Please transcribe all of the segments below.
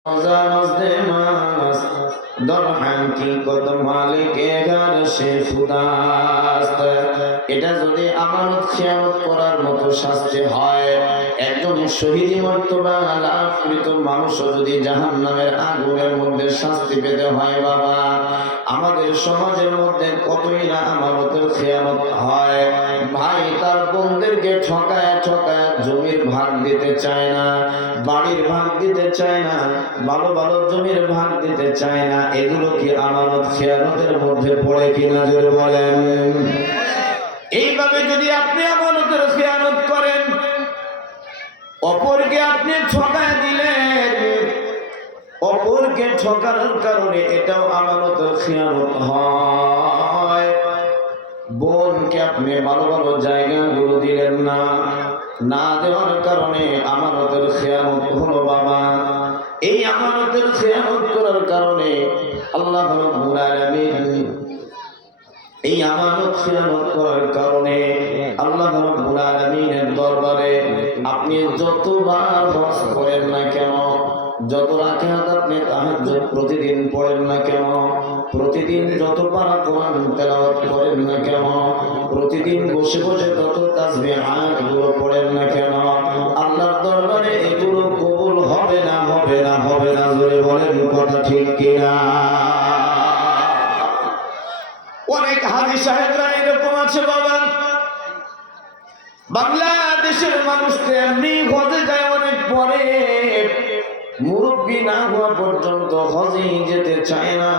এটা যদি আমানত খিয়ানত করার মতো শাস্তি হয়, একজন শহীদ মর্তবা লাভকৃত মানুষও যদি জাহান্নামের আগুনের মধ্যে শাস্তি পেতে হয়, বাবা আমাদের সমাজের মধ্যে কতই না আমানতের খিয়ানত হয়। ভাই তার বোনদেরকে ঠকায় ঠকায় জমির ভাগ দিতে চায় না, বাড়ির ভাগ দিতে চায় না, ভালো ভালো জমির ভাগ দিতে চায় না। এগুলো কি আমানত খিয়ানতের মধ্যে পড়ে কিনা জোরে বলেন? এইভাবে যদি আপনি আমানতের খিয়ানত করেন, অপরকে আপনি ঠকায় দিলেন, অপরকে ঠকানোর কারণে এটাও আমানতের খিয়ানত হয়। বোনকে আপনি ভালো ভালো জায়গাগুলো দিলেন না, না দেওয়ার কারণে আমানতের খিয়ানত হলো বাবা। এই আমানতের খিয়ানত করার কারণে আল্লাহ রাব্বুল আলামিন, এই আমানত খিয়ানত করার কারণে আল্লাহ রাব্বুল আলামিনের দরবারে আপনি যতবার হজ করেন না কেন, যত রাকাত আপনি তাহাজ্জুদ প্রতিদিন পড়েন না কেন, প্রতিদিন যত পারা কোরআন তেলাওয়াত করেন না কেন, প্রতিদিন বসে বসে তত তাসবিহাত গুলো পড়েন না কেন, আল্লাহর দরবারে এগুলো কবুল হবে না, হবে না, হবে না। জোরে বলেন কথা ঠিক কিনা? অনেক হাজী সাহেবরা এরকম আছে বাবা, বাংলাদেশের মানুষ তো এমনি হজে যায় অনেক পরে, মুরব্বী না হওয়া পর্যন্ত হজে যেতে চায় না।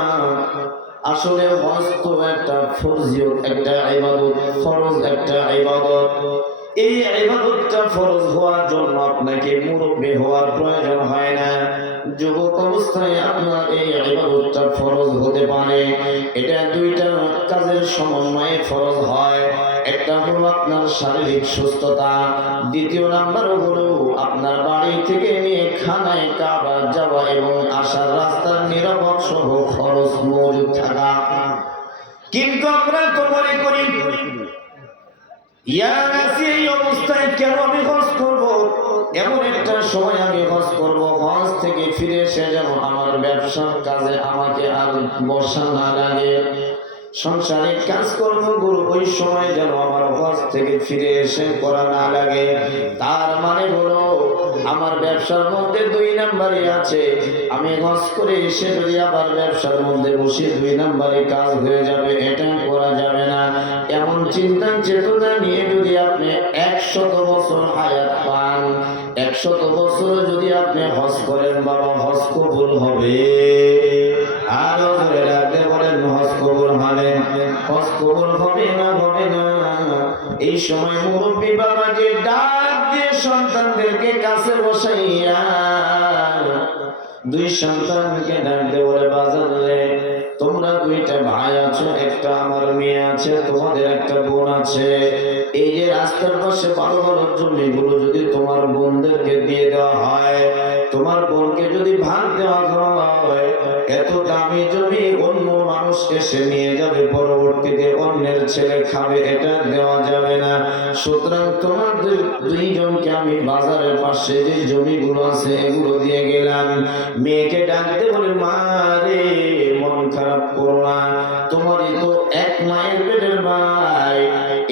আসলে হজ তো একটা ফরজিয়ত, একটা ইবাদত, ফরজ একটা ইবাদত। এই ইবাদতটা ফরজ হওয়ার জন্য আপনাকে মুরব্বী হওয়ার প্রয়োজন হয় না। যুবক অবস্থায় আপনার এই ইবাদতটা ফরজ হতে পারে। এটা দুইটা কাজের সমন্বয়ে ফরজ হয়। একটা হলো আপনার শারীরিক সুস্থতা, দ্বিতীয় নাম্বার হলো আপনার বাড়ি থেকে নিয়ে খানায় কাবা যাওয়া এবং আসার রাস্তার নিরাপদ সহ খরচ মজুদ থাকা। কিন্তু আমরা তো মনে করি এই অবস্থায় কেন আমি হজ করবো, এমন একটা সময় আমি হজ করবো, হজ থেকে ফিরে এসে যেন আমার ব্যবসার কাজে আমাকে আর বসা না লাগে, সংসারিক কাজকর্মগুলো ওই সময় যেন আমার হজ থেকে ফিরে এসে করা না লাগে। তার মানে হলো আমার ব্যবসার মধ্যে 2 নাম্বারই আছে, আমি হজ করে এসে যদি আবার ব্যবসার মধ্যে বসে 2 নাম্বারে কাজ হয়ে যাবে, এটা করা যাবে না। এমন চিন্তা চেতনা নিয়ে যদি আপনি 100 বছর হায়াত পান, 100 বছর যদি আপনি হজ করেন বাবা, হজ কবুল হবে। আরো ধরে রাখতে বলেন হজ কবুল হবে, হজ কবুল হবে না, হবে না। এই সময় মুরব্বী বাবা যে ডাক দিয়ে সন্তানদেরকে কাছে বসাইয়া 2 সন্তানকে ডাক দিয়ে বলে, বাজারে তোমরা 2টা ভাই আছো, একটা আমার মেয়ে আছে, তোমাদের একটা বোন আছে। এই যে রাস্তার পাশে ভালো ভালো জমিগুলো যদি তোমার বোনদেরকে দিয়ে দেওয়া হয়, তোমার বোনকে যদি ভাগ দেওয়া হয়, এত দামি জমি অন্য মানুষ এসে নিয়ে যাবে, পরবর্তীতে অন্যের ছেলে খাবে, এটা দেওয়া যাবে না। সুতরাং তোমার 2 জনকে আমি বাজারের পাশে যে জমিগুলো আছে এগুলো দিয়ে গেলাম। মেয়েকে ডাকতে বলে, মা রে মন খারাপ করো না, তোমারই তো এক মায়ের পেটের ভাই,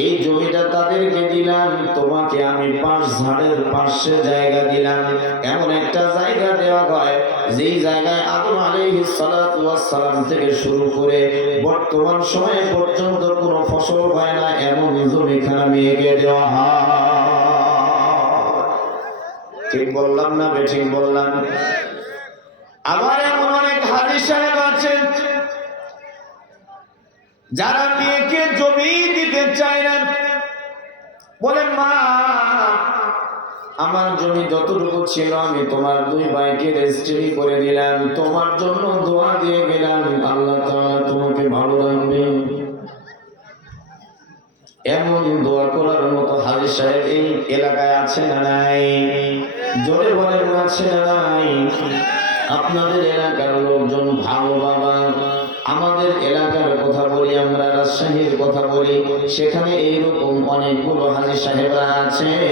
এই জমিটা তাদেরকে দিলাম, তোমাকে আমি 5 ঝাড়ের পাশে জায়গা দিলাম। এমন একটা জায়গা দেওয়া হয় যেই জায়গায় আদম আলাইহিস সালাতু ওয়াস সালাম থেকে শুরু করে বর্তমান সময় পর্যন্ত কোনো ফসল হয় না, এমন জমিখানা মেয়েকে দেওয়া হয়। ঠিক বললাম না বেঠিক বললাম? আবার এমন অনেক হাজী সাহেব আছেন যারা মেয়েকে জমি দিতে চায় না, বলেন মা আমার জমি যতটুকু ছিল আমি তোমার 2 ভাইকে রেজিস্ট্রি করে দিলাম, তোমার জন্য দোয়া দিয়ে গেলাম, আল্লাহ তাআলা তোমাকে ভালো রাখবে। এমন দোয়া করার মতো হাজী সাহেব এই এলাকায় আছে না নাই? জোরে বলেন আছে না নাই? আপনাদের এলাকার লোকজন ভালো বাবা, আমাদের এলাকার কথা বলি, আমরা রাজশাহীর কথা বলি, সেখানে এইরকম অনেকগুলো হাজী সাহেবরা আছে।